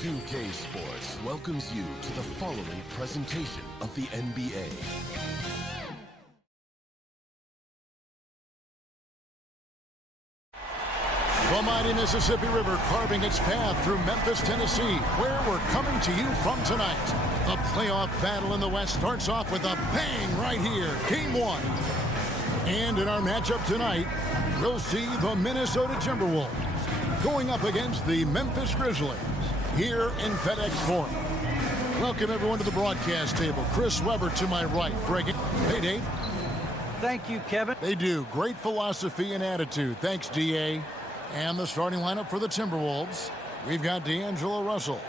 2K Sports welcomes you to the following presentation of the NBA. The mighty Mississippi River carving its path through Memphis, Tennessee, where we're coming to you from tonight. The playoff battle in the West starts off with a bang right here, Game 1. And in our matchup tonight, we'll see the Minnesota Timberwolves going up against the Memphis Grizzlies here in FedEx Forum. Welcome everyone to the broadcast table. Chris Webber to my right. Greg, hey Dave. Thank you, Kevin. They do. Great philosophy and attitude. Thanks, DA. And the starting lineup for the Timberwolves. We've got D'Angelo Russell.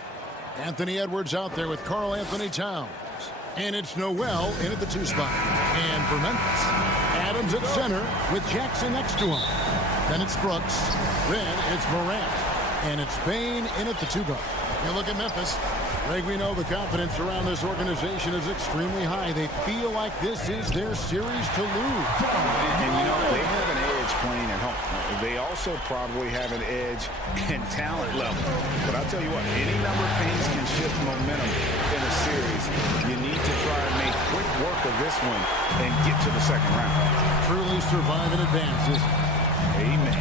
Anthony Edwards out there with Karl Anthony Towns. And it's Noel in at the 2 spot. And for Memphis, Adams at center with Jackson next to him. Then it's Brooks. Then it's Morant. And it's Bain in at the 2 guard. You look at Memphis. Greg, we know the confidence around this organization is extremely high. They feel like this is their series to lose. And you know, they have an edge playing at home. They also probably have an edge in talent level. But I'll tell you what, any number of things can shift momentum in a series. You need to try and make quick work of this one and get to the second round. Truly survive and advance. Amen.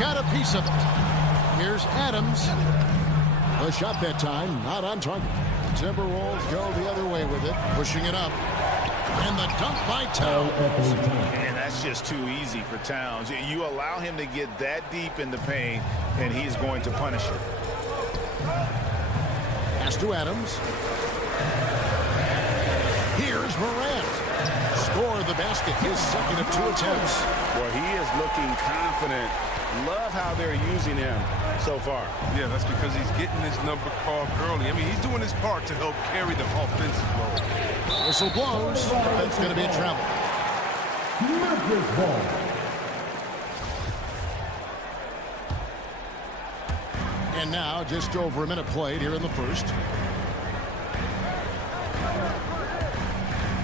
Got a piece of it. Here's Adams. The shot that time, not on target. The Timberwolves go the other way with it, pushing it up. And the dunk by Towns. And that's just too easy for Towns. You allow him to get that deep in the paint, and he's going to punish it. Pass to Adams. Here's Morant. Score the basket, his second of 2 attempts. Well, he is looking confident. Love how they're using him so far. Yeah, that's because he's getting his number called early. I mean, he's doing his part to help carry the offensive load. Whistle blows. That's going to be a travel. Memphis ball. And now, just over a minute played here in the first.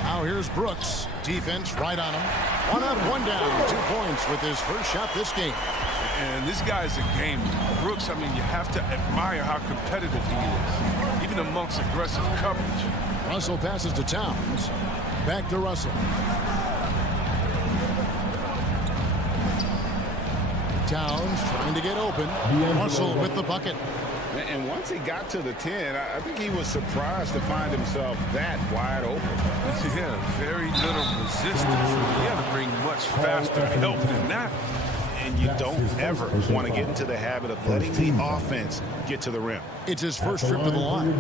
Now here's Brooks. Defense right on him. 1 up, 1 down. 2 points with his first shot this game. And this guy is a gamer. Brooks, I mean, you have to admire how competitive he is, even amongst aggressive coverage. Russell passes to Towns. Back to Russell. Towns trying to get open. Russell with the bucket. And once he got to the 10, I think he was surprised to find himself that wide open. Yeah, very little resistance. He had to bring much faster help than that. And you don't ever want to get into the habit of letting the offense get to the rim. It's his first trip to the line.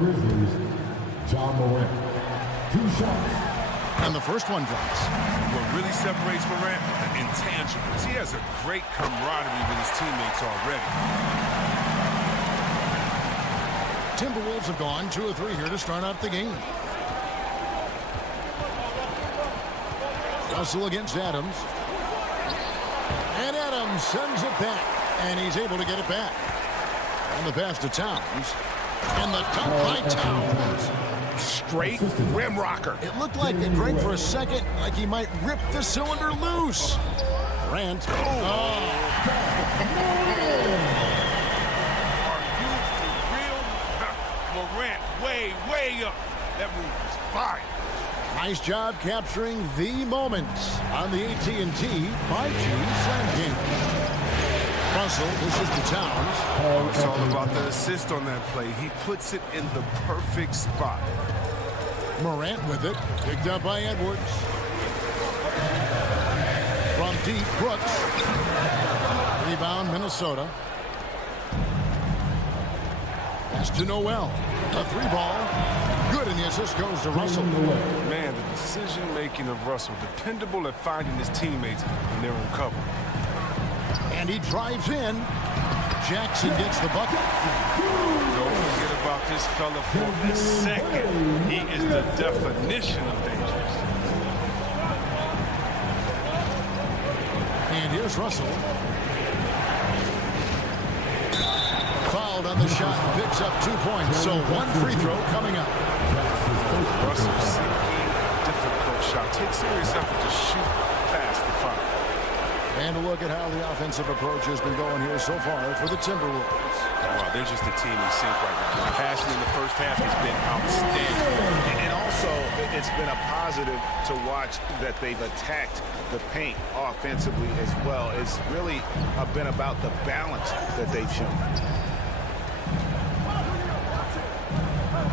John Morant. 2 shots. And the first one drops. What really separates Morant? The intangibles. He has a great camaraderie with his teammates already. Timberwolves have gone 2 of 3 here to start out the game. Russell against Adams. And Adams sends it back. And he's able to get it back. And the pass to Towns. And the dunk by Towns. Straight rim rocker. It looked like it, Greg, for a second, like he might rip the cylinder loose. Grant. Oh. Morant way up. That move was fire. Nice job capturing the moment on the AT&T 5G Slam game. Russell, this is to Towns. It's all about the assist on that play. He puts it in the perfect spot. Morant with it. Picked up by Edwards. From deep, Brooks. Rebound, Minnesota. Pass to Noel. A 3-ball. Good, and the assist goes to Russell. Man, the decision-making of Russell, dependable at finding his teammates when they're in cover. And he drives in. Jackson gets the bucket. Don't forget about this fella for a second. He is the definition of dangerous. And here's Russell. Fouled on the shot, picks up 2 points. So 1 free throw coming up. Russell seeking difficult shot. Take serious effort to shoot past the foul. And a look at how the offensive approach has been going here so far for the Timberwolves. Well, they're just a team in sync right now. The passion in the first half has been outstanding. And also, it's been a positive to watch that they've attacked the paint offensively as well. It's really been about the balance that they've shown.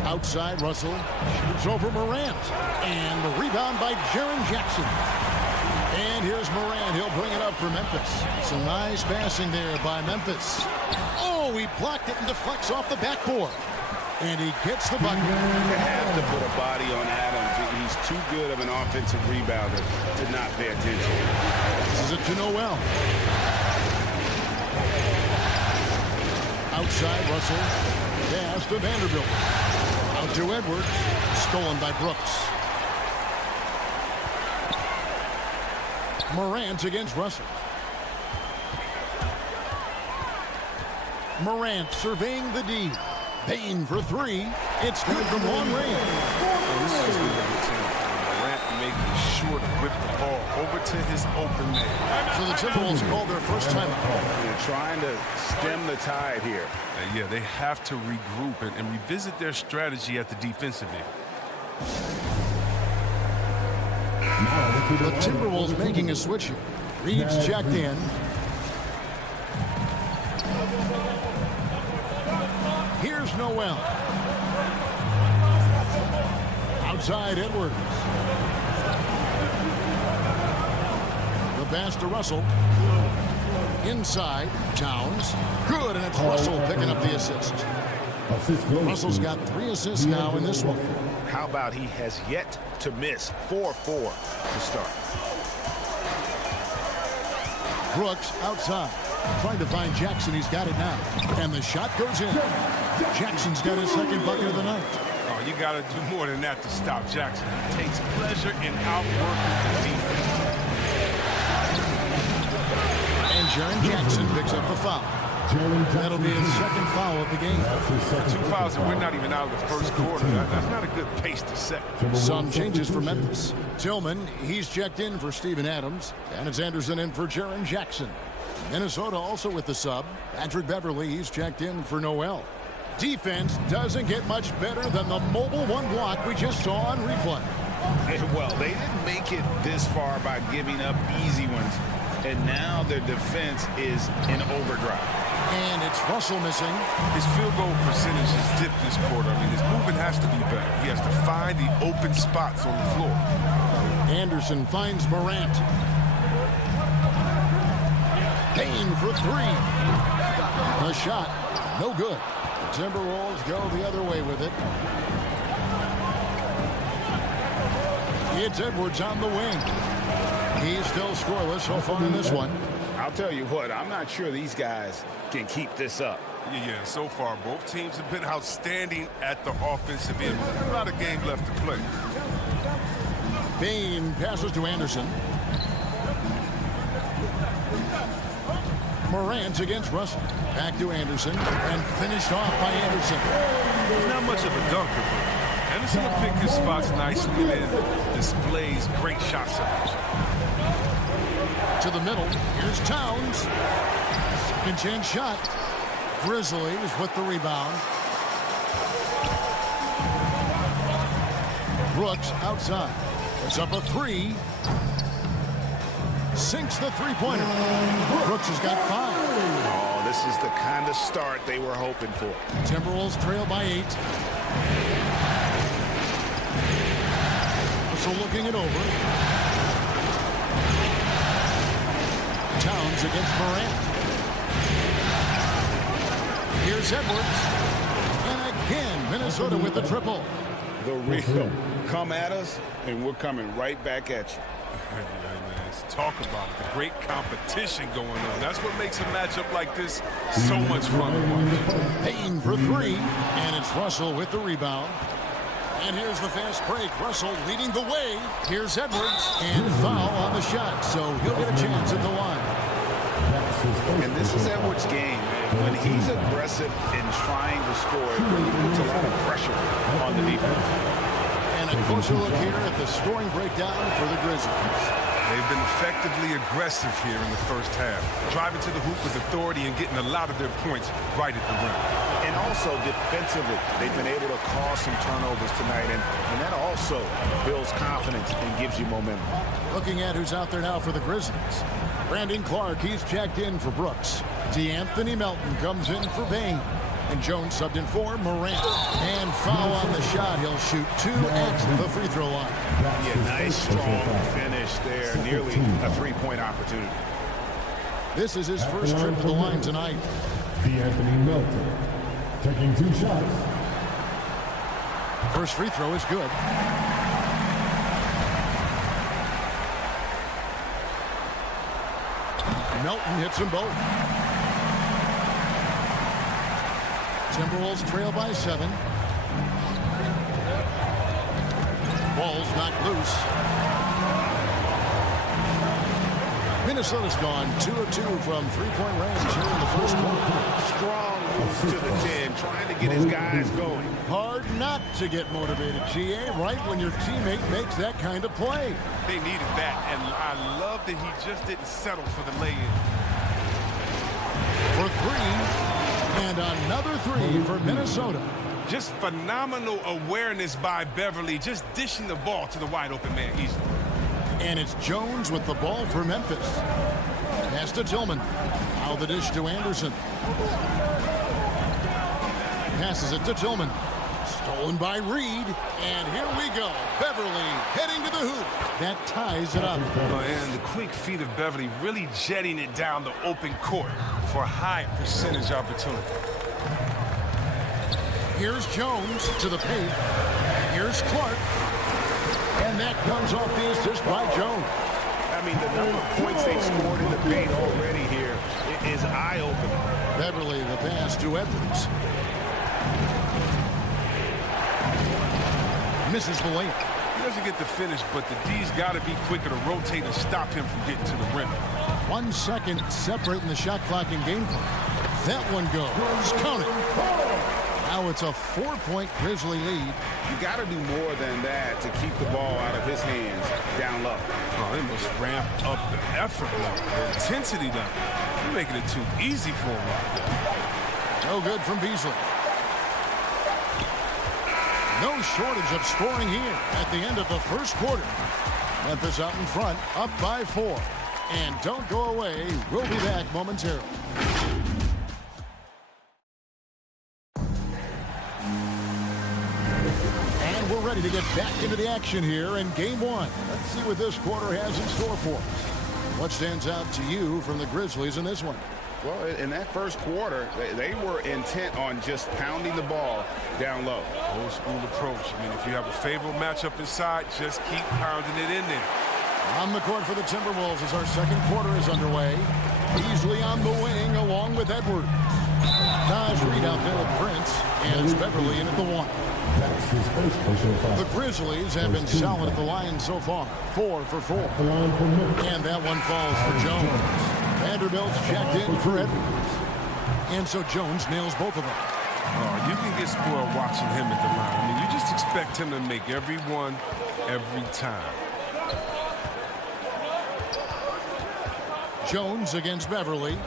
Outside, Russell shoots over Morant. And the rebound by Jaren Jackson. And here's Morant. He'll bring it up for Memphis. Some nice passing there by Memphis. Oh, he blocked it and deflects off the backboard. And he gets the bucket. You have to put a body on Adams. He's too good of an offensive rebounder to not pay attention. This is it to Noel. Outside, Russell. Pass to Vanderbilt. Out to Edwards. Stolen by Brooks. Morant against Russell. Morant surveying the D. Payne for three. It's good from long range. This is good for the team. Morant making sure to whip the ball over to his open man. So the Timberwolves called their first timeout. They're trying to stem the tide here. Yeah, they have to regroup and revisit their strategy at the defensive end. The Timberwolves making a switch here. Reed's checked in. Here's Noel. Outside, Edwards. The pass to Russell. Inside, Towns. Good, and it's Russell picking up the assist. Russell's got 3 assists now in this one. How about he has yet to miss 4-4 to start. Brooks outside. Trying to find Jackson. He's got it now. And the shot goes in. Jackson's got his second bucket of the night. Oh, you got to do more than that to stop Jackson. He takes pleasure in outworking the defense. And Jaren Jackson picks up the foul. That'll be his second foul of the game. 2 fouls and we're not even out of the first quarter. That's not a good pace to set. Some changes for Memphis. Tillman, he's checked in for Steven Adams. And it's Anderson in for Jaren Jackson. Minnesota also with the sub. Patrick Beverly, he's checked in for Noel. Defense doesn't get much better than the mobile one block we just saw on replay. Well, they didn't make it this far by giving up easy ones. And now their defense is in overdrive. And it's Russell missing. His field goal percentage has dipped this quarter. I mean, his movement has to be better. He has to find the open spots on the floor. Anderson finds Morant. Payne for three. The shot, no good. The Timberwolves go the other way with it. It's Edwards on the wing. He's still scoreless so far in this one. I'll tell you what, I'm not sure these guys can keep this up. Yeah, so far both teams have been outstanding at the offensive end. A lot of game left to play. Payne passes to Anderson. Morant against Russell. Back to Anderson and finished off by Anderson. He's not much of a dunker, but Anderson will pick his spots nicely and displays great shot selection. To the middle. Here's Towns. Second chance shot. Grizzlies with the rebound. Brooks outside. Puts up a three. Sinks the three-pointer. Brooks has got 5. Oh, this is the kind of start they were hoping for. Timberwolves trail by 8. Russell looking it over. Towns against Morant. Here's Edwards. And again, Minnesota with the triple. The real come at us, and we're coming right back at you. Talk about it. The great competition going on. That's what makes a matchup like this so much fun to watch. Payne for 3. And it's Russell with the rebound. And here's the fast break. Russell leading the way. Here's Edwards. And foul on the shot. So he'll get a chance at the line. And this is Edwards' game. When he's aggressive in trying to score, he puts a lot of pressure on the defense. And a closer look here at the scoring breakdown for the Grizzlies. They've been effectively aggressive here in the first half, driving to the hoop with authority and getting a lot of their points right at the rim. And also defensively, they've been able to cause some turnovers tonight, and that also builds confidence and gives you momentum. Looking at who's out there now for the Grizzlies. Brandon Clark, he's checked in for Brooks. D'Anthony Melton comes in for Bain. And Jones subbed in for Morant. And foul on the shot. He'll shoot 2 at the free throw line. Yeah, nice, strong finish there. Nearly a three-point opportunity. This is his first trip to the line tonight. D'Anthony Melton taking 2 shots. First free throw is good. Melton hits them both. Timberwolves trail by 7. Ball's knocked loose. Minnesota's gone 2 of 2 from three-point range here in the first quarter. Strong move to the 10, trying to get his guys going. Hard not to get motivated, GA, right when your teammate makes that kind of play. They needed that, and I love that he just didn't settle for the lay-in. For 3. And another 3 for Minnesota. Just phenomenal awareness by Beverly, just dishing the ball to the wide-open man easily. And it's Jones with the ball for Memphis. Pass to Tillman. Now the dish to Anderson. Passes it to Tillman. Stolen by Reed. And here we go. Beverly heading to the hoop. That ties it up. And the quick feet of Beverly really jetting it down the open court for a high percentage opportunity. Here's Jones to the paint. Here's Clark. And that comes off the assist by Jones. I mean, the number of points they've scored in the paint already here is eye-opening. Beverly, the pass to Edwards. Misses the layup. He doesn't get the finish, but the D's got to be quicker to rotate and stop him from getting to the rim. 1 second separating the shot clock and game clock. That one goes. Count it. Now it's a 4-point Grizzly lead. You got to do more than that to keep the ball out of his hands down low. Oh, they must ramp up the effort level, the intensity level. You're making it too easy for him. No good from Beasley. No shortage of scoring here at the end of the first quarter. Memphis out in front, up by 4. And don't go away. We'll be back momentarily. And we're ready to get back into the action here in game 1. Let's see what this quarter has in store for us. What stands out to you from the Grizzlies in this one? Well, in that first quarter, they were intent on just pounding the ball down low. Old school approach. I mean, if you have a favorable matchup inside, just keep pounding it in there. On the court for the Timberwolves as our second quarter is underway. Beasley on the wing along with Edwards. Taj Reed out there with Prince, and it's Beverly in at the 1. That's his first personal foul. The Grizzlies have been solid at the line so far. 4 for 4. The line for Memphis. And that one falls for Jones. Vanderbilt's checked in for Edwards. And so Jones nails both of them. Oh, you can get spoiled watching him at the line. I mean, you just expect him to make every one, every time. Jones against Beverly.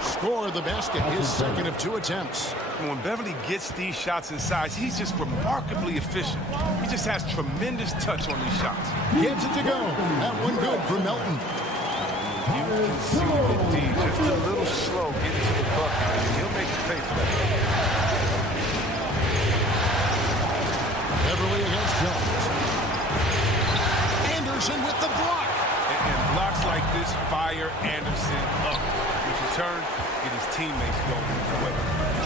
Scored the basket, his second of 2 attempts. And when Beverly gets these shots inside, he's just remarkably efficient. He just has tremendous touch on these shots. Gets it to go. That one good for Melton. You can see the D just a little slow getting to the bucket, and he'll make you pay for that. Beverly against Jones. Anderson with the block. And blocks like this fire Anderson up. If you turn, get his teammates going his way.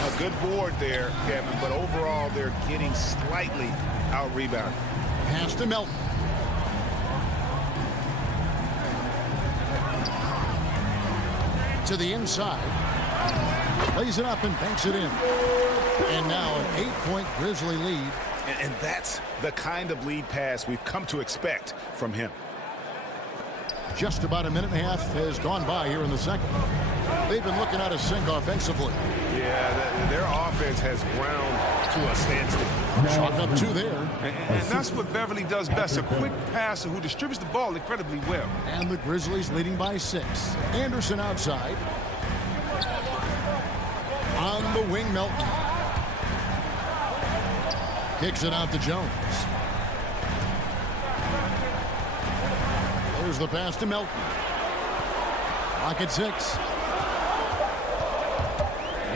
A good board there, Kevin, but overall they're getting slightly out-rebounded. Pass to Melton. To the inside. Lays it up and banks it in. And now an 8-point Grizzly lead. And that's the kind of lead pass we've come to expect from him. Just about a minute and a half has gone by here in the second. They've been looking out of sync offensively. Yeah, their offense has ground to a standstill. Chalk up 2 there. And that's what Beverly does best, a quick passer who distributes the ball incredibly well. And the Grizzlies leading by 6. Anderson outside. On the wing, Melton. Kicks it out to Jones. There's the pass to Melton. Clock at 6.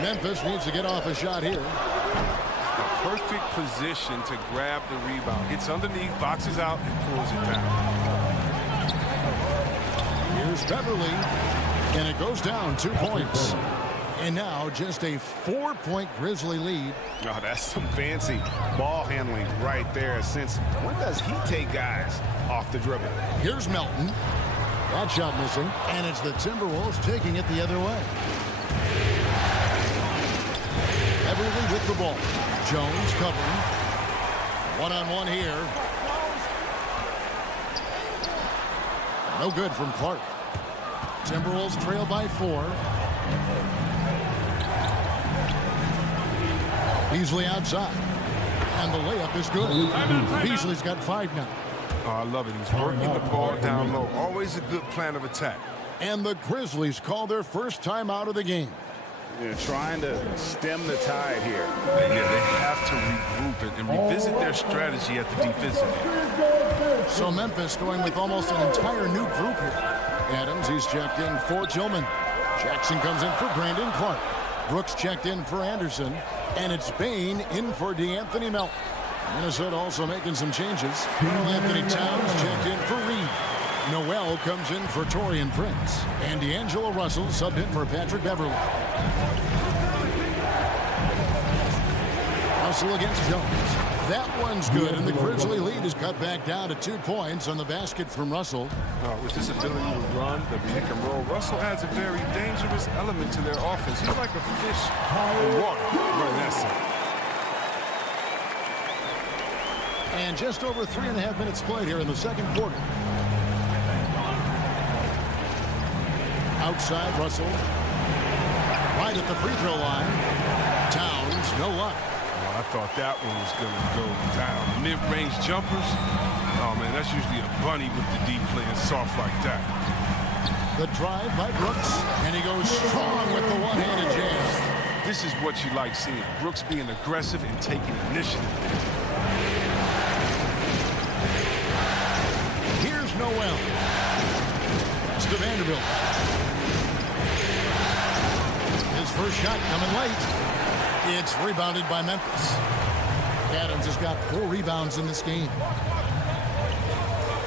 Memphis needs to get off a shot here. A perfect position to grab the rebound. Gets underneath, boxes out, and pulls it down. Here's Beverly. And it goes down 2 points. And now just a 4-point Grizzly lead. Oh, that's some fancy ball handling right there. Since when does he take guys off the dribble? Here's Melton. That shot missing. And it's the Timberwolves taking it the other way. Beverly with the ball. Jones covering. One-on-one here. No good from Clark. Timberwolves trail by 4. Beasley outside. And the layup is good. Beasley's got 5 now. Oh, I love it. He's working the ball down low. Always a good plan of attack. And the Grizzlies call their first timeout of the game. They're trying to stem the tide here. Yeah, they have to regroup and revisit their strategy at the defensive end. So Memphis going with almost an entire new group here. Adams, he's checked in for Tillman. Jackson comes in for Brandon Clark. Brooks checked in for Anderson. And it's Bain in for DeAnthony Melton. Minnesota also making some changes. Anthony Towns checked in for Reed. Noel comes in for Taurean Prince. And D'Angelo Russell subbed in for Patrick Beverly. Russell against Jones. That one's good, and the Grizzly lead is cut back down to 2 points on the basket from Russell. With his ability to run the pick and roll, Russell adds a very dangerous element to their offense. He's like a fish in water running that side. And just over 3.5 minutes played here in the second quarter. Outside, Russell. Right at the free throw line. Towns, no luck. I thought that one was going to go down. Mid-range jumpers. Oh, man, that's usually a bunny with the deep playing soft like that. The drive by Brooks. And he goes strong with the one-handed jam. This is what you like seeing. Brooks being aggressive and taking initiative. Here's Noel. Pass to Vanderbilt. His first shot coming late. It's rebounded by Memphis. Adams has got 4 rebounds in this game.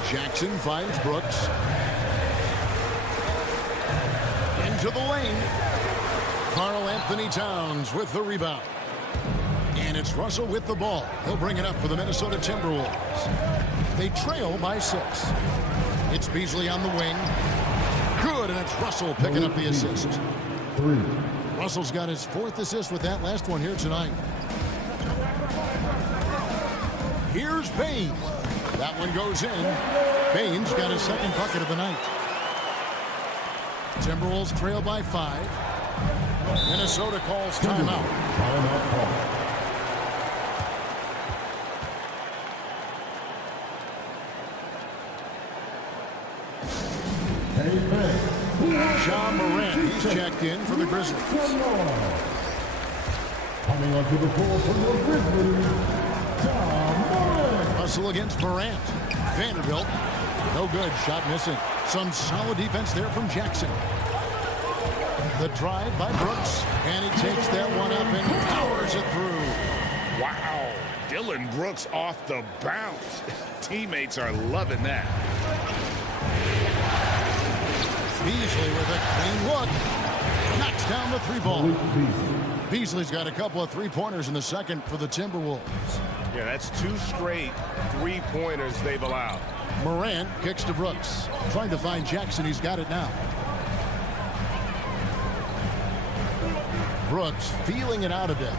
Jackson finds Brooks. Into the lane. Karl Anthony Towns with the rebound. And it's Russell with the ball. He'll bring it up for the Minnesota Timberwolves. They trail by 6. It's Beasley on the wing. Good, and it's Russell picking up the assist. 3. Russell's got his 4th assist with that last one here tonight. Here's Bain. That one goes in. Bain's got his 2nd bucket of the night. Timberwolves trail by 5. Minnesota calls timeout. Timeout call. John Morant, he's checked in for the Grizzlies. Coming onto the floor for the Grizzlies, John Morant. Russell against Morant. Vanderbilt, no good, shot missing. Some solid defense there from Jackson. The drive by Brooks, and he takes that one up and powers it through. Wow, Dillon Brooks off the bounce. Teammates are loving that. Beasley with a clean look. Knocks down the 3-ball. Beasley's got a couple of 3-pointers in the second for the Timberwolves. Yeah, that's 2 straight 3-pointers they've allowed. Morant kicks to Brooks. Trying to find Jackson. He's got it now. Brooks feeling it out a bit.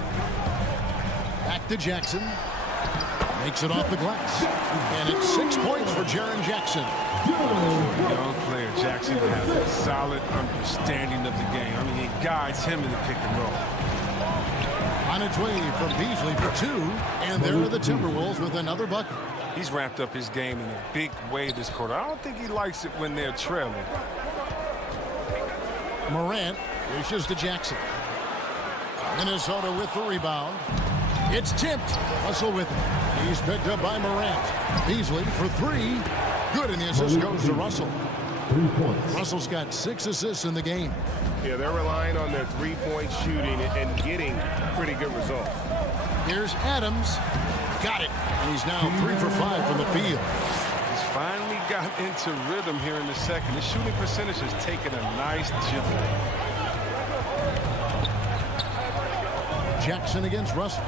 Back to Jackson. Makes it off the glass. And it's 6 points for Jaren Jackson. Young player Jackson has a solid understanding of the game. I mean, it guides him in the pick and roll. On its way from Beasley for 2. And there are the Timberwolves with another bucket. He's ramped up his game in a big way this quarter. I don't think he likes it when they're trailing. Morant dishes to Jackson. Minnesota with the rebound. It's tipped. Russell with it. He's picked up by Morant. Beasley for 3. Good, and the assist goes to Russell. 3 points. Russell's got 6 assists in the game. Yeah, they're relying on their three-point shooting and getting pretty good results. Here's Adams. Got it. And he's now 3 for 5 from the field. He's finally got into rhythm here in the second. His shooting percentage has taken a nice jump. Jackson against Russell.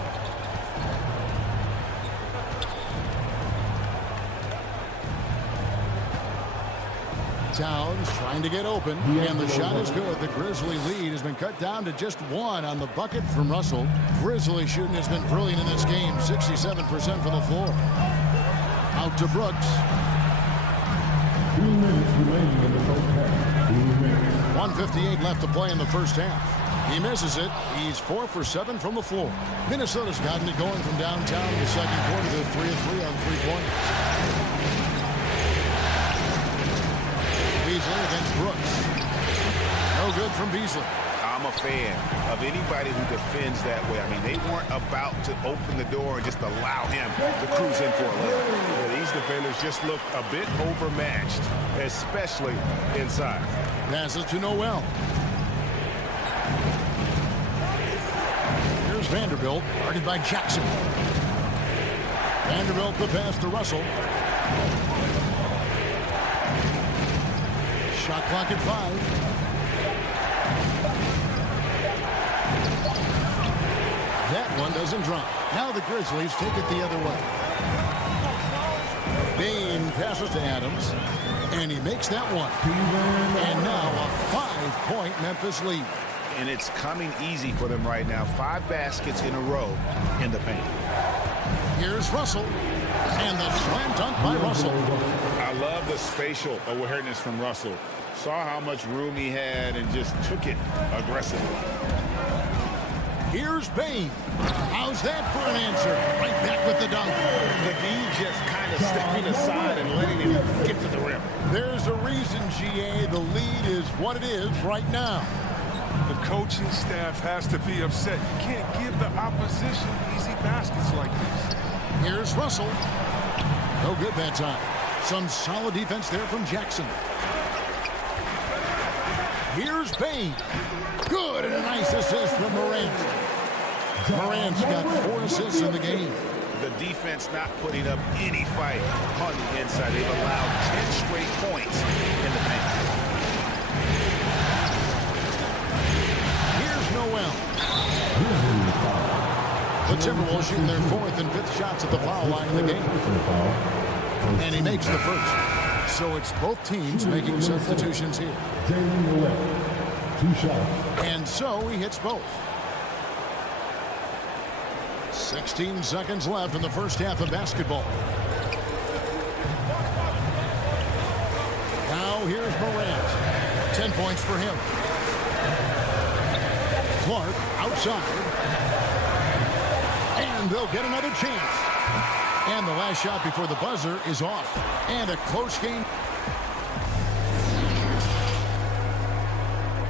Towns trying to get open, and the shot is good. The Grizzly lead has been cut down to just 1 on the bucket from Russell. Grizzly shooting has been brilliant in this game, 67% from the floor. Out to Brooks. 2 minutes remaining in the first half. 2 minutes. 1:58 left to play in the first half. He misses it. He's 4 for 7 from the floor. Minnesota's gotten it going from downtown in the second quarter. They're 3 of 3 on 3-pointers. Beasley against Brooks. No good from Beasley. I'm a fan of anybody who defends that way. I mean, they weren't about to open the door and just allow him to cruise in for a layup. Yeah, these defenders just look a bit overmatched, especially inside. Passes to Noel. Here's Vanderbilt, guarded by Jackson. Vanderbilt the pass to Russell. Shot clock at 5. That one doesn't drop. Now the Grizzlies take it the other way. Bain passes to Adams, and he makes that one. And now a 5-point Memphis lead. And it's coming easy for them right now. 5 baskets in a row in the paint. Here's Russell, and the slam dunk by Russell. I love the spatial awareness from Russell. Saw how much room he had and just took it aggressively. Here's Bain. How's that for an answer? Right back with the dunk. The D just kind of stepping aside and letting him get to the rim. There's a reason, GA. The lead is what it is right now. The coaching staff has to be upset. You can't give the opposition easy baskets like this. Here's Russell. No good that time. Some solid defense there from Jackson. Here's Bain. Good, and a nice assist from Morant. Morant's got 4 assists in the game. The defense not putting up any fight on the inside. They've allowed 10 straight points in the paint. Here's Noel. The Timberwolves shooting their 4th and 5th shots at the foul line in the game. And he makes the first. So it's both teams making substitutions here. 2 shots. And so he hits both. 16 seconds left in the first half of basketball. Now here's Morant. 10 points for him. Clark outside. And they'll get another chance. And the last shot before the buzzer is off. And a close game.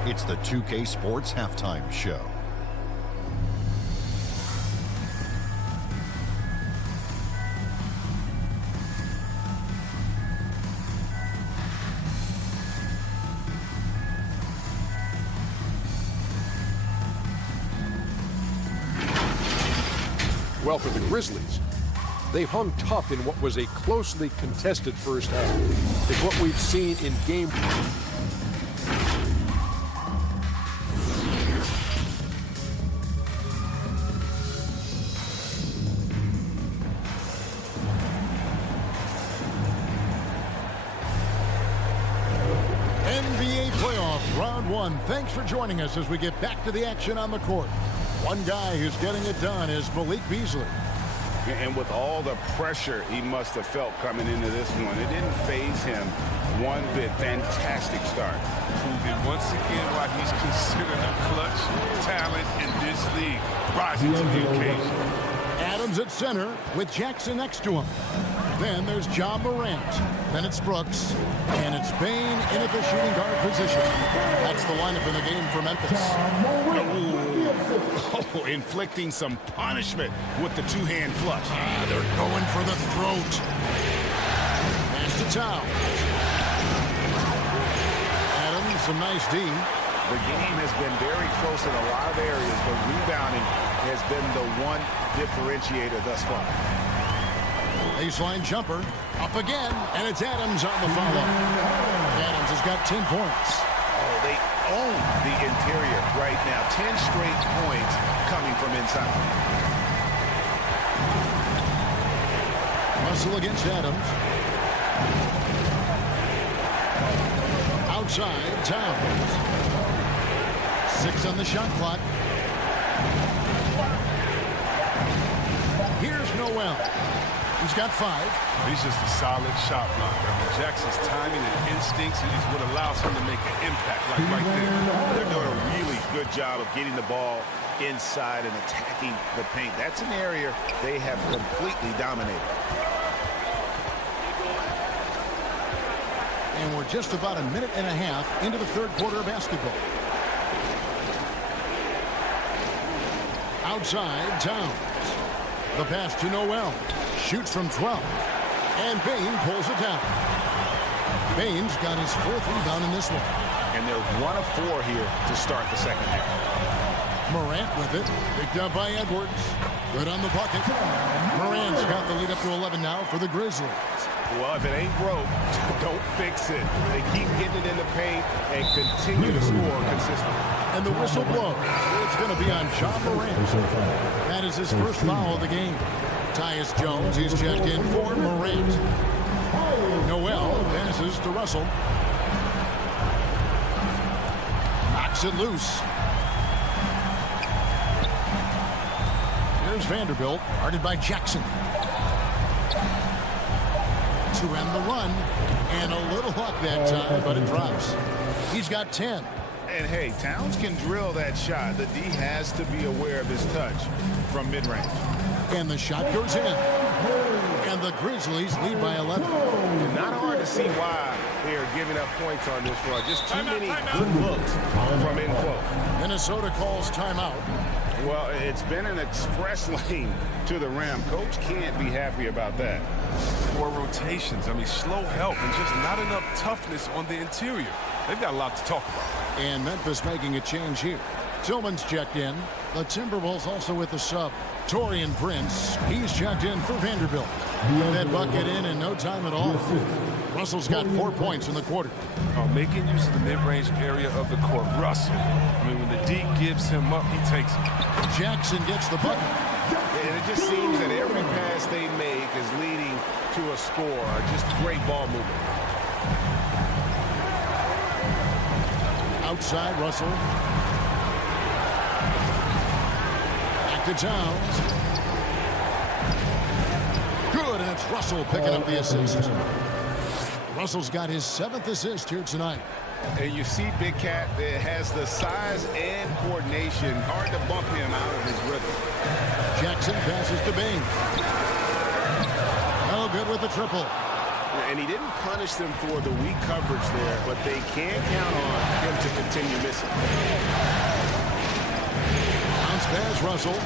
It's the 2K Sports Halftime Show. Well, for the Grizzlies, they've hung tough in what was a closely contested first half. It's what we've seen in game. NBA playoffs, round 1. Thanks for joining us as we get back to the action on the court. One guy who's getting it done is Malik Beasley. And with all the pressure he must have felt coming into this one, it didn't faze him one bit. Fantastic start. Proving once again why he's considered a clutch talent in this league. Rising to the occasion. Adams at center with Jackson next to him. Then there's John Morant. Then it's Brooks. And it's Bane in at the shooting guard position. That's the lineup in the game for Memphis. Oh, inflicting some punishment with the two-hand flush. They're going for the throat. Pass to Towns. Adams, some nice D. The game has been very close in a lot of areas, but rebounding has been the one differentiator thus far. Baseline jumper. Up again, and it's Adams on the follow. Adams has got 10 points. Oh, they own the interior right now. 10 straight points coming from inside. Russell against Adams. Outside, Towns. 6 on the shot clock. Here's Noel. He's got 5. He's just a solid shot blocker. I mean, Jackson's timing and instincts is what allows him to make an impact like right there. They're doing a really good job of getting the ball inside and attacking the paint. That's an area they have completely dominated. And we're just about a minute and a half into the third quarter of basketball. Outside, Towns. The pass to Noel. Shoots from 12. And Bane pulls it down. Bane's got his 4th rebound in this one. And they're 1 of 4 here to start the second half. Morant with it. Picked up by Edwards. Good on the bucket. Morant's got the lead up to 11 now for the Grizzlies. Well, if it ain't broke, don't fix it. They keep getting it in the paint and continue to score consistently. And the whistle blows. It's going to be on John Morant. That is his first foul of the game. Tyus Jones, he's checked in for Morant. Noel passes to Russell. Knocks it loose. Here's Vanderbilt, guarded by Jackson. To end the run. And a little luck that time, but it drops. He's got 10. And hey, Towns can drill that shot. The D has to be aware of his touch from mid-range. And the shot goes in. And the Grizzlies lead by 11. Not hard to see why they are giving up points on this run. Just too many good looks from in close. Minnesota calls timeout. Well, it's been an express lane to the rim. Coach can't be happy about that. 4 rotations. I mean, slow help and just not enough toughness on the interior. They've got a lot to talk about. And Memphis making a change here. Tillman's checked in. The Timberwolves also with the sub. Taurean Prince, he's checked in for Vanderbilt. Put that bucket in no time at all. Russell's got 4 points in the quarter. Making use of the mid-range area of the court. Russell, I mean, when the D gives him up, he takes it. Jackson gets the bucket. And it just seems that every pass they make is leading to a score. Just great ball movement. Outside, Russell. Back to Towns. Good, and it's Russell picking up the assist. Russell's got his 7th assist here tonight. And you see Big Cat that has the size and coordination. Hard to bump him out of his rhythm. Jackson passes to Bane. Oh, good with the triple. And he didn't punish them for the weak coverage there, but they can count on him to continue missing. Bounce pass, Russell.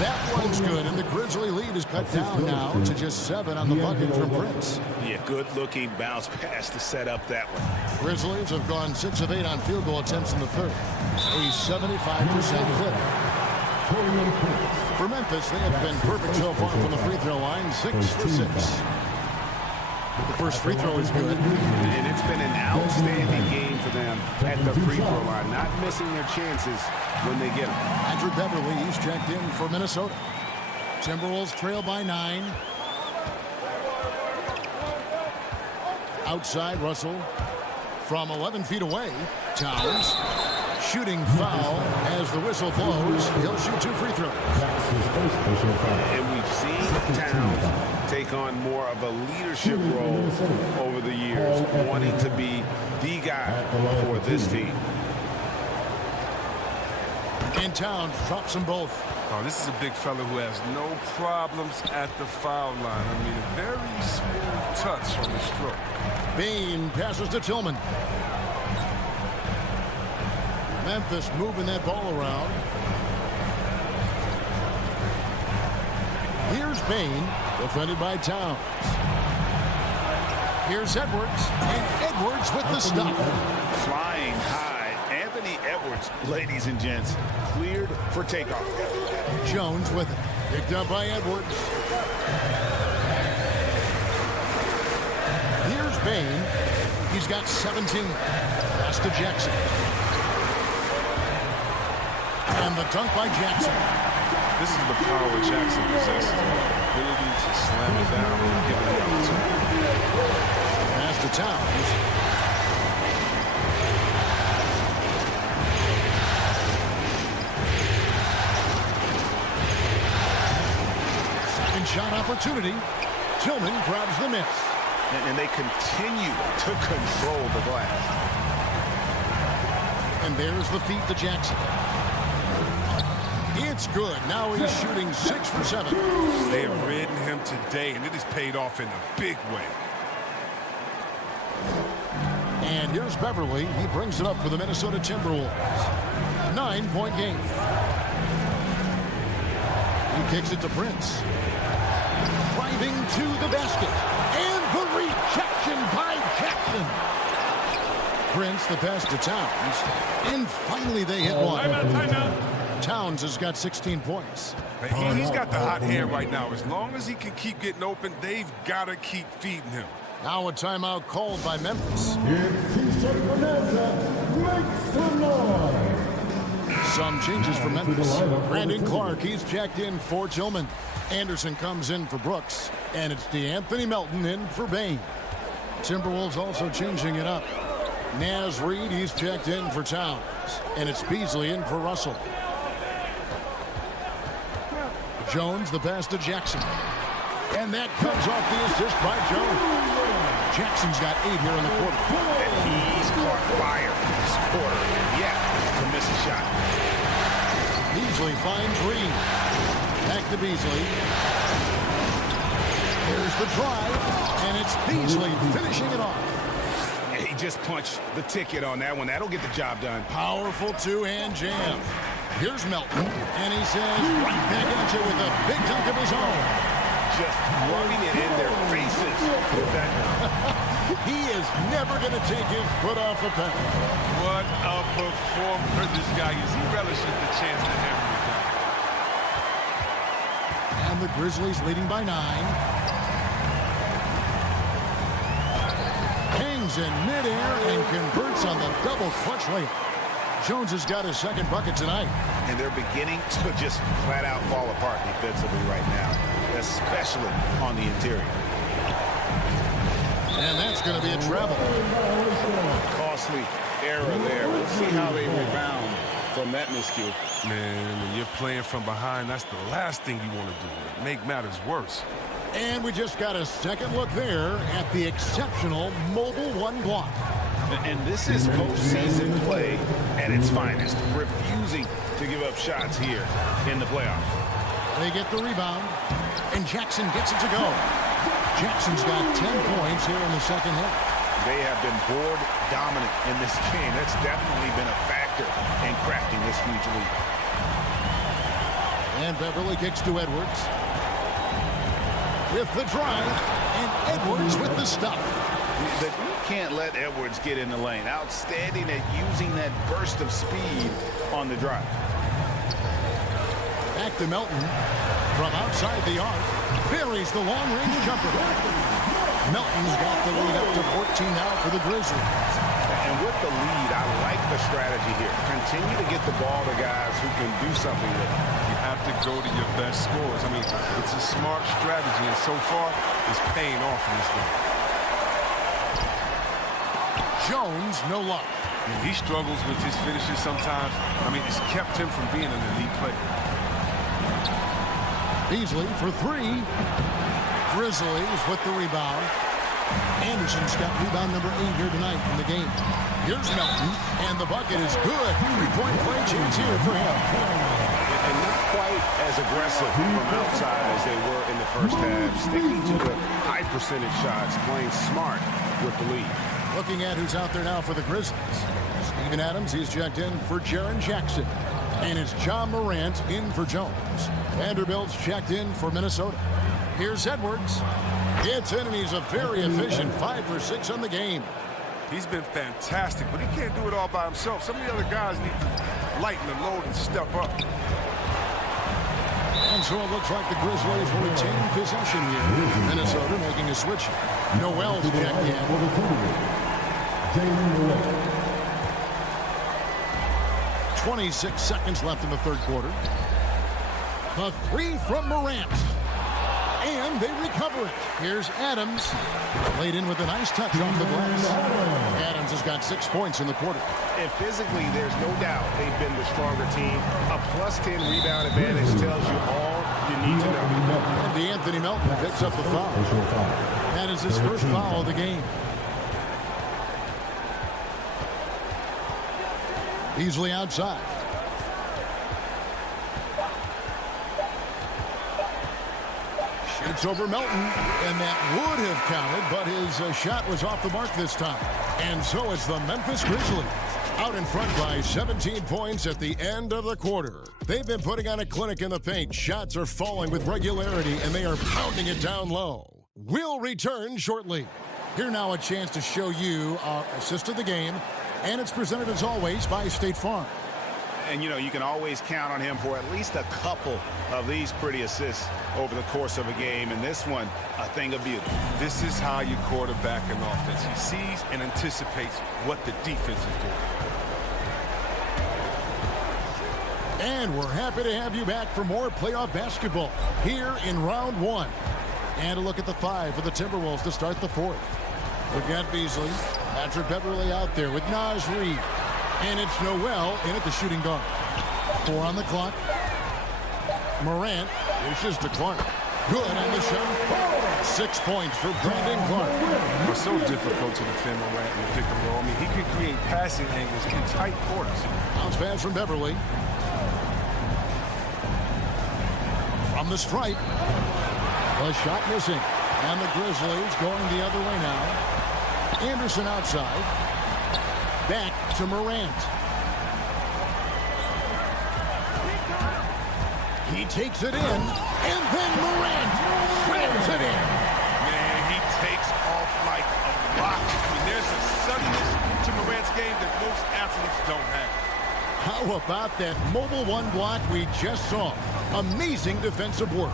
That one's good, and the Grizzly lead is cut down now to just 7 on the bucket from Prince. Yeah, good-looking bounce pass to set up that one. Grizzlies have gone 6 of 8 on field goal attempts in the third. A 75% clip. For Memphis, they have been perfect so far from the free throw line, 6 for 6. The first free throw is good. And it's been an outstanding game for them at the free throw line, not missing their chances when they get them. Patrick Beverly, he's checked in for Minnesota. Timberwolves trail by 9. Outside, Russell. From 11 feet away, Towns. shooting foul as the whistle blows. He'll shoot 2 free throws. And we've seen Towns take on more of a leadership role over the years, wanting to be the guy for this team. And Towns drops them both. Oh, this is a big fella who has no problems at the foul line. I mean, a very smooth touch on the stroke. Bain passes to Tillman. Memphis moving that ball around. Here's Bain, defended by Towns. Here's Edwards, and Edwards with the stop. Flying high. Anthony Edwards, ladies and gents, cleared for takeoff. Jones with it. Picked up by Edwards. Here's Bain. He's got 17. Pass to Jackson. And the dunk by Jackson. This is the power Jackson possesses. Ability to slam it down and give it the opportunity. Pass to Towns. Second shot opportunity. Tillman grabs the miss. And they continue to control the glass. And there's the feed to Jackson. It's good. Now he's shooting 6 for 7. They have ridden him today, and it has paid off in a big way. And here's Beverly. He brings it up for the Minnesota Timberwolves. 9-point game. He kicks it to Prince. Driving to the basket. And the rejection by Jackson. Prince, the pass to Towns. And finally they hit one. Timeout. Towns has got 16 points. He's got the hot hand right now. As long as he can keep getting open, they've got to keep feeding him. Now a timeout called by Memphis. Some changes for Memphis. Brandon Clark, he's checked in for Tillman. Anderson comes in for Brooks. And it's DeAnthony Melton in for Bain. Timberwolves also changing it up. Naz Reid, he's checked in for Towns. And it's Beasley in for Russell. Jones, the pass to Jackson. And that comes off the assist by Jones. Jackson's got 8 here in the quarter. And he's caught fire this quarter. Yeah, to miss a shot. Beasley finds Reed. Back to Beasley. Here's the drive. And it's Beasley finishing it off. He just punched the ticket on that one. That'll get the job done. Powerful two-hand jam. Here's Melton. And he says, right back at you with a big dunk of his own. Just rubbing it in their faces with that. He is never going to take his foot off the pedal. What a performer this guy is. He relishes the chance to hammer it down. And the Grizzlies leading by 9. Hangs in midair and converts on the double clutch layup. Jones has got his second bucket tonight. And they're beginning to just flat out fall apart defensively right now, especially on the interior. And that's going to be a travel. Costly error there. We'll see how they rebound from that miscue. Man, when you're playing from behind, that's the last thing you want to do. Make matters worse. And we just got a second look there at the exceptional mobile one block. And this is postseason play at its finest, refusing to give up shots here in the playoffs. They get the rebound, and Jackson gets it to go. Jackson's got 10 points here in the second half. They have been board dominant in this game. That's definitely been a factor in crafting this huge lead. And Beverly kicks to Edwards. With the drive, and Edwards with the stuff. But you can't let Edwards get in the lane. Outstanding at using that burst of speed on the drive. Back to Melton. From outside the arc, buries the long-range jumper. Melton's got the lead up to 14 now for the Grizzlies. And with the lead, I like the strategy here. Continue to get the ball to guys who can do something with it. You have to go to your best scorers. I mean, it's a smart strategy, and so far, it's paying off in this game. Jones, no luck. He struggles with his finishes sometimes. I mean, it's kept him from being an elite player. Beasley for three. Grizzlies with the rebound. Anderson's got rebound number 8 here tonight in the game. Here's Melton, and the bucket is good. Three-point play chance here for him. And not quite as aggressive from outside as they were in the first half. Sticking to the high percentage shots, playing smart with the lead. Looking at who's out there now for the Grizzlies. Steven Adams, he's checked in for Jaren Jackson. And it's John Morant in for Jones. Vanderbilt's checked in for Minnesota. Here's Edwards. Gets in, and he's a very efficient 5 for 6 on the game. He's been fantastic, but he can't do it all by himself. Some of the other guys need to lighten the load and step up. And so it looks like the Grizzlies will retain possession here. Minnesota making a switch. Noel's checked in. 26 seconds left in the third quarter. The three from Morant. And they recover it. Here's Adams. Laid in with a nice touch off the glass. Adams has got 6 points in the quarter. And physically, there's no doubt they've been the stronger team. A +10 rebound advantage tells you all you need to know. And Anthony Melton picks up the foul. That is his first foul of the game. Beasley outside. Shoots over Melton, and that would have counted, but his shot was off the mark this time. And so it's the Memphis Grizzlies out in front by 17 points at the end of the quarter. They've been putting on a clinic in the paint. Shots are falling with regularity, and they are pounding it down low. We'll return shortly. Here now a chance to show you our assist of the game, and it's presented as always by State Farm. And, you know, you can always count on him for at least a couple of these pretty assists over the course of a game. And this one, a thing of beauty. This is how you quarterback an offense. He sees and anticipates what the defense is doing. And we're happy to have you back for more playoff basketball here in round 1. And a look at the 5 for the Timberwolves to start the 4th. We've got Beasley, Patrick Beverly out there with Naz Reid. And it's Noel in at the shooting guard. 4 on the clock. Morant dishes to Clark. Good on the shot. 6 points for Brandon Clark. It's so difficult to defend Morant in the pick and roll. I mean, he can create passing angles in tight quarters. Bounce pass from Beverly. From the stripe. The shot missing. And the Grizzlies going the other way now. Anderson outside. Back to Morant. He takes it in, and then Morant slams it in. Man, he takes off like a rocket. I mean, there's a suddenness to Morant's game that most athletes don't have. How about that mobile one block we just saw? Amazing defensive work.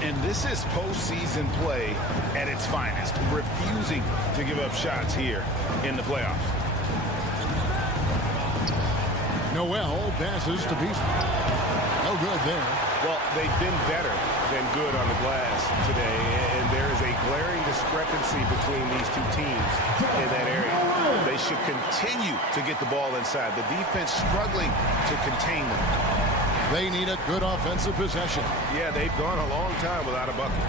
And this is postseason play at its finest, refusing to give up shots here in the playoffs. Noel passes to Beasley. No good there. Well, they've been better than good on the glass today, and there is a glaring discrepancy between these two teams in that area. They should continue to get the ball inside. The defense struggling to contain them. They need a good offensive possession. Yeah, they've gone a long time without a bucket.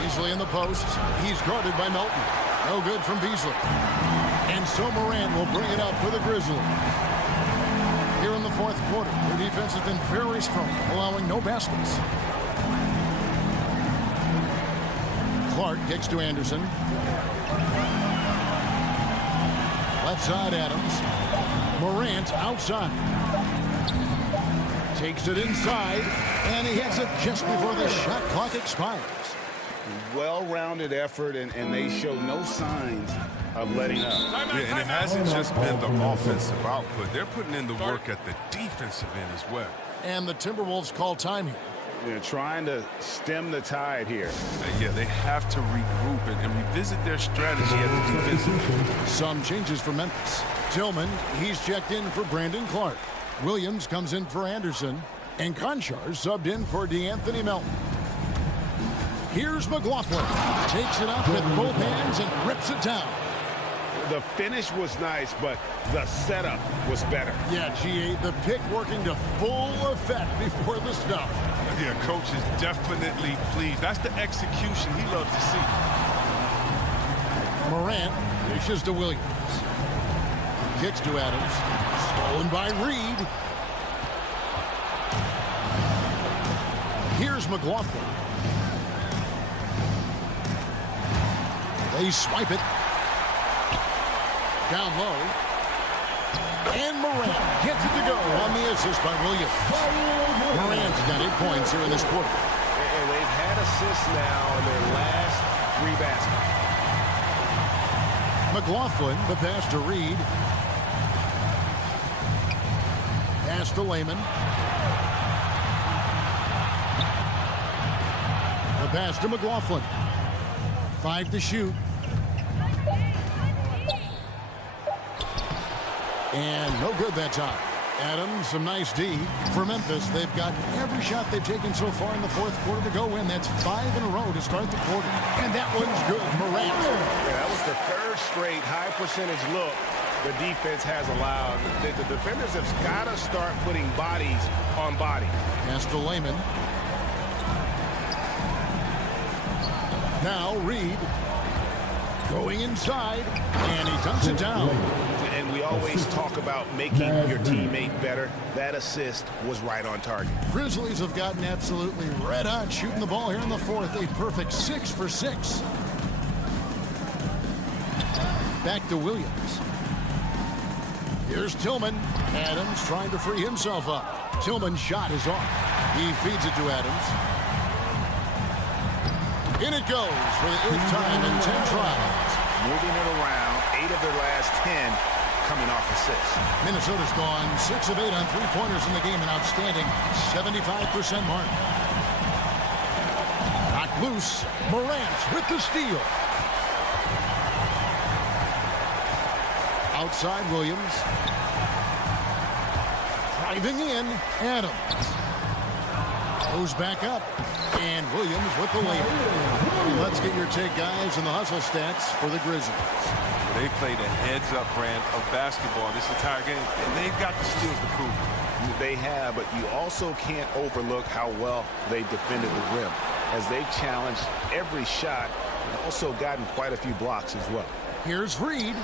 Beasley in the post. He's guarded by Melton. No good from Beasley. And so Morant will bring it up for the Grizzlies. Here in the 4th quarter, their defense has been very strong, allowing no baskets. Clark kicks to Anderson. Left side, Adams. Morant outside. Takes it inside, and he hits it just before the shot clock expires. Well-rounded effort, and they show no signs of letting up. Yeah, and it hasn't just been the offensive output. They're putting in the work at the defensive end as well. And the Timberwolves call time here. They're trying to stem the tide here. Yeah, they have to regroup and revisit their strategy at the defensive end. Some changes for Memphis. Tillman, he's checked in for Brandon Clark. Williams comes in for Anderson. And Conchar subbed in for DeAnthony Melton. Here's McLaughlin. Takes it up with both hands and rips it down. The finish was nice, but the setup was better. Yeah, GA, the pick working to full effect before the stuff. Yeah, coach is definitely pleased. That's the execution he loves to see. Morant dishes to Williams. Kicks to Adams. Stolen by Reed. Here's McLaughlin. They swipe it. Down low. And Morant gets it to go on the assist by Williams. Morant's got 8 points here in this quarter. And they've had assists now in their last 3 baskets. McLaughlin, the pass to Reed. Pass to Layman. The pass to McLaughlin. 5 to shoot. And no good that time. Adams, some nice D. For Memphis, they've got every shot they've taken so far in the fourth quarter to go in. That's 5 in a row to start the quarter. And that one's good. Morant. Yeah, that was the 3rd straight high percentage look the defense has allowed. The defenders have got to start putting bodies on bodies. Pass to Layman. Now Reed going inside, and he dunks it down. And we always talk about making your teammate better. That assist was right on target. Grizzlies have gotten absolutely red hot shooting the ball here in the fourth. A perfect 6 for 6. Back to Williams. Here's Tillman. Adams trying to free himself up. Tillman's shot is off. He feeds it to Adams. In it goes for the 8th time in 10 tries. Moving it around, 8 of their last 10 coming off assists. Minnesota's gone 6 of 8 on three-pointers in the game, an outstanding 75% mark. Knocked loose. Morant with the steal. Outside Williams. Driving in, Adams. Goes back up. And Williams with the layup. Let's get your take, guys, on the hustle stats for the Grizzlies. They played a heads-up brand of basketball this entire game, and they've got the skills to prove it. They have, but you also can't overlook how well they defended the rim, as they've challenged every shot and also gotten quite a few blocks as well. Here's Reed.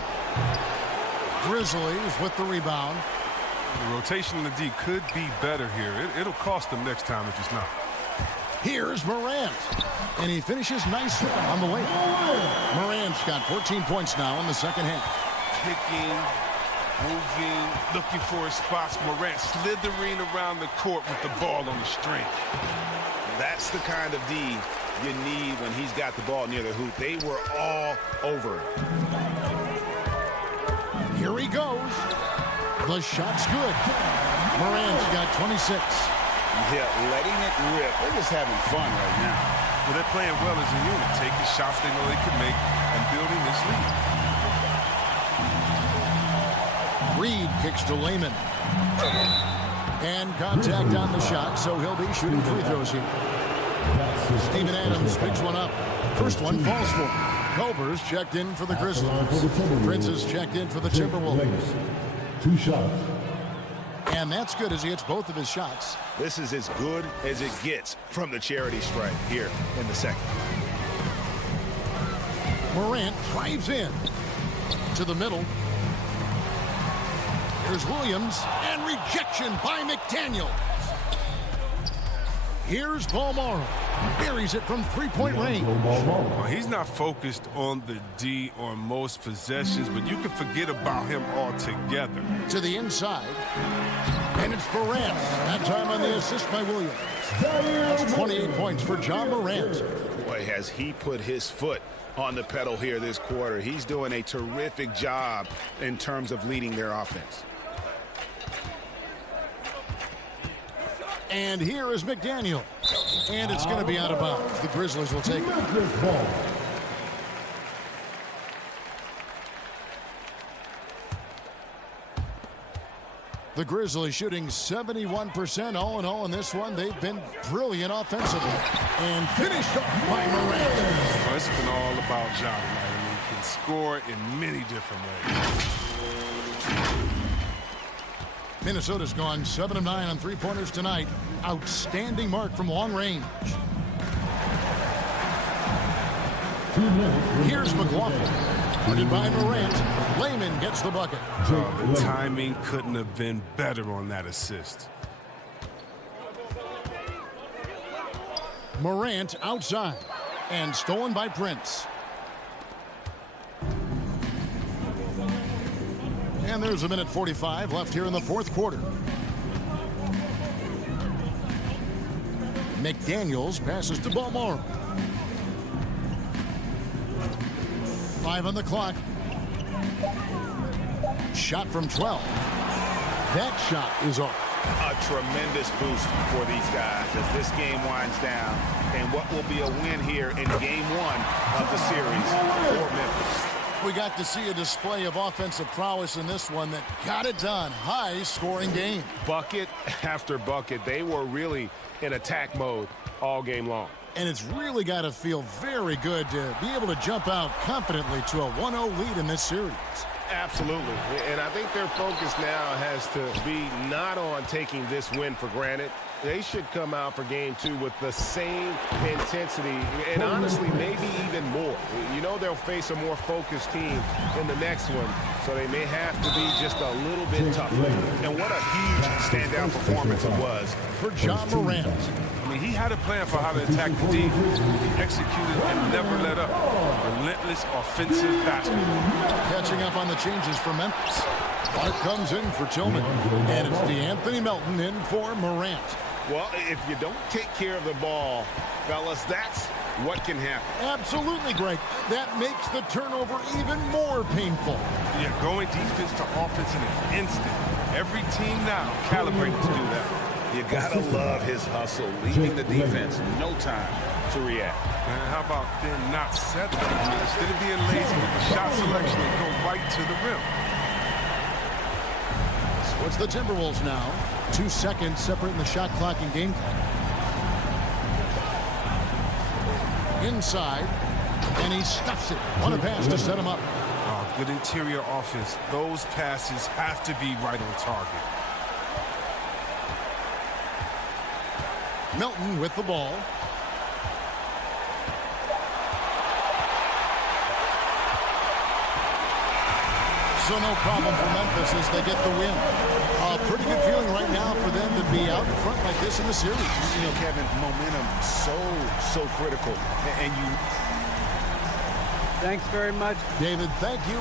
Grizzlies with the rebound. The rotation in the D could be better here. It'll cost them next time if it's not. Here's Morant. And he finishes nicely on the layup. Morant's got 14 points now in the second half. Kicking, moving, looking for his spots. Morant slithering around the court with the ball on the string. That's the kind of D you need when he's got the ball near the hoop. They were all over it. Here he goes. The shot's good. Morant's got 26. Yeah, letting it rip. They're just having fun right now. Well, they're playing well as a unit, taking shots they know they can make and building this lead. Reed kicks to Layman. And contact on the shot, so he'll be shooting free throws here. Steven Adams picks one up. First one falls for him. Culver's checked in for the Grizzlies. Prince is checked in for the Timberwolves. 2 shots. And that's good as he hits both of his shots. This is as good as it gets from the charity stripe here in the second. Morant drives in to the middle. Here's Williams, and rejection by McDaniel. Here's Balmaro. Buries it from three-point range. Well, he's not focused on the D on most possessions, but you can forget about him altogether. To the inside. And it's Morant. That time on the assist by Williams. That's 28 points for John Morant. Boy, has he put his foot on the pedal here this quarter. He's doing a terrific job in terms of leading their offense. And here is McDaniel. And it's going to be out of bounds. The Grizzlies will take it. The Grizzlies shooting 71% all in all in this one. They've been brilliant offensively. And finished up by Morant. Well, it's been all about Ja tonight. I mean, he can score in many different ways. Minnesota's gone 7 of 9 on three-pointers tonight. Outstanding mark from long range. Here's McLaughlin. Guarded by Morant. Layman gets the bucket. The timing couldn't have been better on that assist. Morant outside. And stolen by Prince. And there's a minute 45 left here in the fourth quarter. McDaniels passes to Balmore. 5 on the clock. Shot from 12. That shot is off. A tremendous boost for these guys as this game winds down. And what will be a win here in game 1 of the series for Memphis. We got to see a display of offensive prowess in this one that got it done. High-scoring game. Bucket after bucket. They were really in attack mode all game long. And it's really got to feel very good to be able to jump out confidently to a 1-0 lead in this series. Absolutely. And I think their focus now has to be not on taking this win for granted. They should come out for game 2 with the same intensity and honestly maybe even more. You know they'll face a more focused team in the next one, so they may have to be just a little bit tougher. And what a huge standout performance it was for Ja Morant. I mean, he had a plan for how to attack the D. He executed and never let up. Relentless offensive basketball. Catching up on the changes for Memphis. Clark comes in for Tillman. And it's DeAnthony Melton in for Morant. Well, if you don't take care of the ball, fellas, that's what can happen. Absolutely, Greg. That makes the turnover even more painful. Yeah, going defense to offense in an instant. Every team now calibrated to do that. You gotta love his hustle, leaving the defense no time to react. And how about then not settle? I mean, instead of being lazy with the shot selection, they go right to the rim. So it's the Timberwolves now. 2 seconds separating the shot clock and game clock. Inside, and he stuffs it. What a pass to set him up. Good interior offense. Those passes have to be right on target. Melton with the ball. So no problem for Memphis as they get the win. A pretty good feeling right now for them to be out in front like this in the series. You know, Kevin, momentum so critical. And you... Thanks very much. David, thank you.